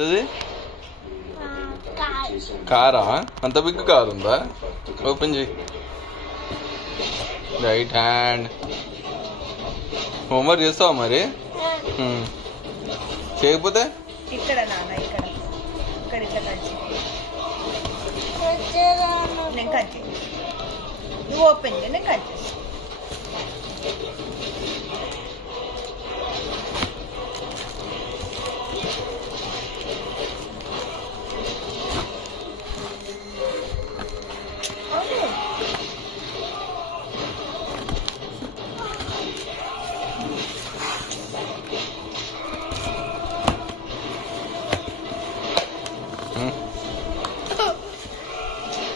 ఏంటది? కారా? అంత బిగ్ కార్ ఉందా? ఓపెన్ చేయి. Right hand. హోంవర్క్ చేస్తావా మరి? చేయకపోతే ఇక్కడ నాన్న ఇక్కడ ఇక్కడ ఇట్లా కంచి నేను కంచి నువ్వు ఓపెన్ చేయి నేను కంచి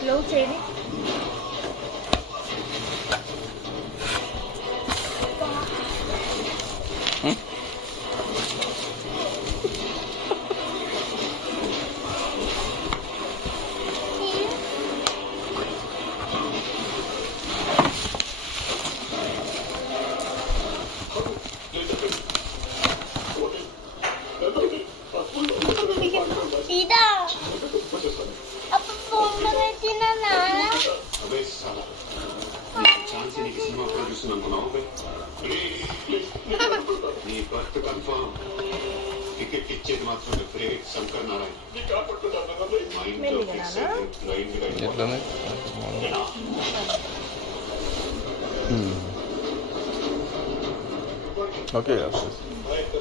లో చేయండి టికెట్ ఇచ్చేది మాత్రం శంకర్ నారాయణ. ఓకే